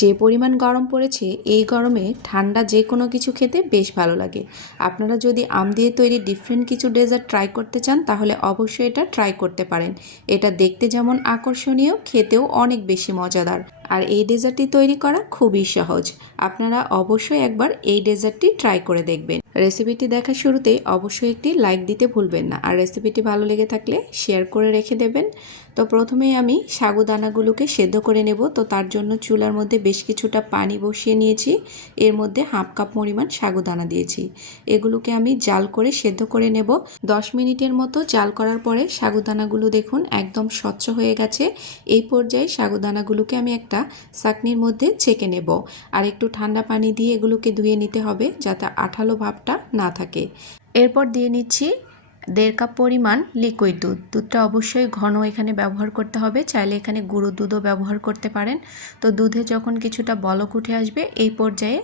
যে পরিমাণ গরম পড়েছে এই গরমে ঠান্ডা যে কোনো কিছু খেতে বেশ ভালো লাগে। আপনারা যদি আম দিয়ে তৈরি ডিফারেন্ট কিছু ডেজার্ট ট্রাই করতে চান তাহলে অবশ্যই এটা ট্রাই করতে পারেন। এটা দেখতে যেমন আকর্ষণীয়, খেতেও অনেক বেশি মজাদার। আর এই ডেজার্টটি তৈরি করা খুবই সহজ। আপনারা অবশ্যই একবার এই ডেজার্টটি ট্রাই করে দেখবেন। রেসিপিটি দেখার শুরুতেই অবশ্যই একটি লাইক দিতে ভুলবেন না, আর রেসিপিটি ভালো লেগে থাকলে শেয়ার করে রেখে দেবেন। তো প্রথমেই আমি সাগুদানাগুলোকে সেদ্ধ করে নেব। তো তার জন্য চুলার মধ্যে বেশ কিছুটা পানি বসিয়ে নিয়েছি। এর মধ্যে হাফ কাপ পরিমাণ সাগুদানা দিয়েছি। এগুলোকে আমি জাল করে সেদ্ধ করে নেব। 10 মিনিটের মতো জাল করার পরে সাগুদানাগুলো দেখুন একদম স্বচ্ছ হয়ে গেছে। এই পর্যায়ে সাগুদানাগুলোকে আমি একটা ছাঁকনির মধ্যে ছেঁকে নেব। আর একটু ঠান্ডা পানি দিয়ে এগুলোকে ধুয়ে নিতে হবে যাতে আঠালো ভাবটা না থাকে। এরপর দিয়ে নিচ্ছি 1.5 কাপ পরিমাণ লিকুইড দুধ। দুধটা অবশ্যই ঘন এখানে ব্যবহার করতে হবে, চাইলে এখানে গুঁড়ো দুধও ব্যবহার করতে পারেন। তো দুধে যখন কিছুটা বলক উঠে আসবে এই পর্যায়ে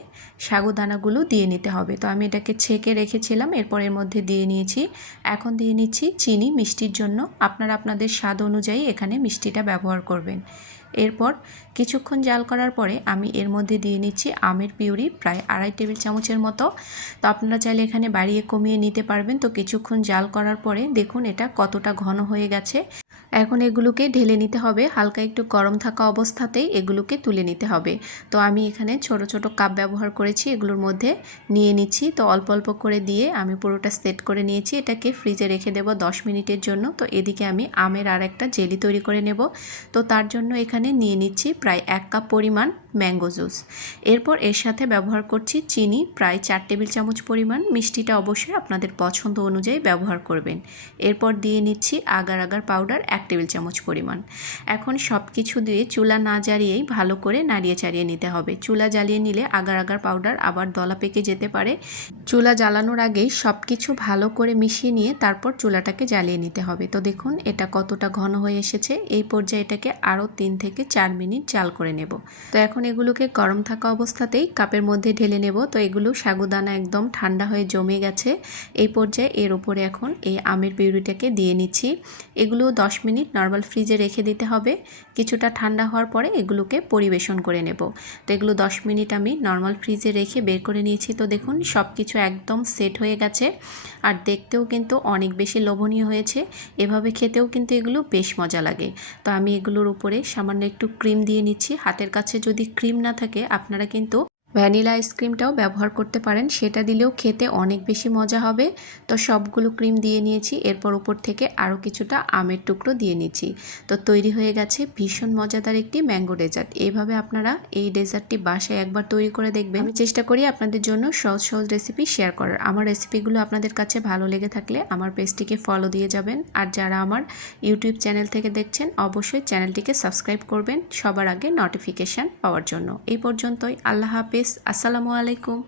সাগুদানাগুলো দিয়ে নিতে হবে। তো আমি এটাকে ছেঁকে রেখেছিলাম, এরপর এর মধ্যে দিয়ে নিয়েছি। এখন দিয়ে নিচ্ছি চিনি মিষ্টির জন্য। আপনারা আপনাদের স্বাদ অনুযায়ী এখানে মিষ্টিটা ব্যবহার করবেন। এরপর কিছুক্ষণ জাল করার পরে আমি এর মধ্যে দিয়ে নিচ্ছি আমের পিউরি, প্রায় 2.5 টেবিল চামচের মতো। তো আপনারা চাইলে এখানে বাড়িয়ে কমিয়ে নিতে পারবেন। তো কিছুক্ষণ জাল করার পরে দেখুন এটা কতটা ঘন হয়ে গেছে। এখন এগুলোকে ঢেলে নিতে হবে। হালকা একটু গরম থাকা অবস্থাতেই এগুলোকে তুলে নিতে হবে। তো আমি এখানে ছোট ছোট কাপ ব্যবহার করেছি, এগুলোর মধ্যে নিয়ে নিচ্ছি। তো অল্প অল্প করে দিয়ে আমি পুরোটা সেট করে নিয়েছি। এটাকে ফ্রিজে রেখে দেব 10 মিনিটের জন্য। তো এদিকে আমি আমের আর একটা জেলি তৈরি করে নেব। তো তার জন্য এখানে নিয়ে নিচ্ছি প্রায় 1 কাপ পরিমাণ ম্যাঙ্গো জুস। এরপর এর সাথে ব্যবহার করছি চিনি, প্রায় 4 টেবিল চামচ পরিমাণ। মিষ্টিটা অবশ্যই আপনাদের পছন্দ অনুযায়ী ব্যবহার করবেন। এরপর দিয়ে নিচ্ছি আগার আগার পাউডার 1 টেবিল চামচ পরিমাণ। এখন সব কিছু দিয়ে চুলা না জ্বালিয়েই ভালো করে নাড়িয়ে চাড়িয়ে নিতে হবে। চুলা জ্বালিয়ে নিলে আগার আগার পাউডার আবার দলা পেকে যেতে পারে। চুলা জ্বালানোর আগেই সব কিছু ভালো করে মিশিয়ে নিয়ে তারপর চুলাটাকে জ্বালিয়ে নিতে হবে। তো দেখুন এটা কতটা ঘন হয়ে এসেছে। এই পর্যায়ে এটাকে আরও 3 থেকে 4 মিনিট জাল করে নেব। তো এখন এগুলোকে গরম থাকা অবস্থাতেই কাপের মধ্যে ঢেলে নেব। তো এগুলো সাগুদানা একদম ঠান্ডা হয়ে জমে গেছে। এই পর্যায়ে এর উপরে এখন এই আমের পিউরিটাকে দিয়ে নিচ্ছি। এগুলো 10 মিনিট নর্মাল ফ্রিজে রেখে দিতে হবে। কিছুটা ঠান্ডা হওয়ার পরে এগুলোকে পরিবেশন করে নেব। তো এগুলো 10 মিনিট আমি নর্মাল ফ্রিজে রেখে বের করে নিয়েছি। তো দেখুন সব কিছু একদম সেট হয়ে গেছে, আর দেখতেও কিন্তু অনেক বেশি লোভনীয় হয়েছে। এভাবে খেতেও কিন্তু এগুলো বেশ মজা লাগে। তো আমি এগুলোর উপরে সামান্য একটু ক্রিম দিয়ে নিচ্ছি। হাতের কাছে যদি ক্রিম না থাকে আপনারা কিন্তু ভ্যানিলা আইসক্রিমটাও ব্যবহার করতে পারেন, সেটা দিলেও খেতে অনেক বেশি মজা হবে। তো সবগুলো ক্রিম দিয়ে নিয়েছি। এরপর উপর থেকে আরও কিছুটা আমের টুকরো দিয়ে নিচ্ছি। তো তৈরি হয়ে গেছে ভীষণ মজাদার একটি ম্যাঙ্গো ডেজার্ট। এইভাবে আপনারা এই ডেজার্টটি বাসায় একবার তৈরি করে দেখবেন। আমি চেষ্টা করি আপনাদের জন্য সহজ সহজ রেসিপি শেয়ার করার। আমার রেসিপিগুলো আপনাদের কাছে ভালো লেগে থাকলে আমার পেজটিকে ফলো দিয়ে যাবেন। আর যারা আমার ইউটিউব চ্যানেল থেকে দেখছেন অবশ্যই চ্যানেলটিকে সাবস্ক্রাইব করবেন সবার আগে নোটিফিকেশান পাওয়ার জন্য। এই পর্যন্তই। আল্লাহ হাফেজ। আসসালামু আলাইকুম।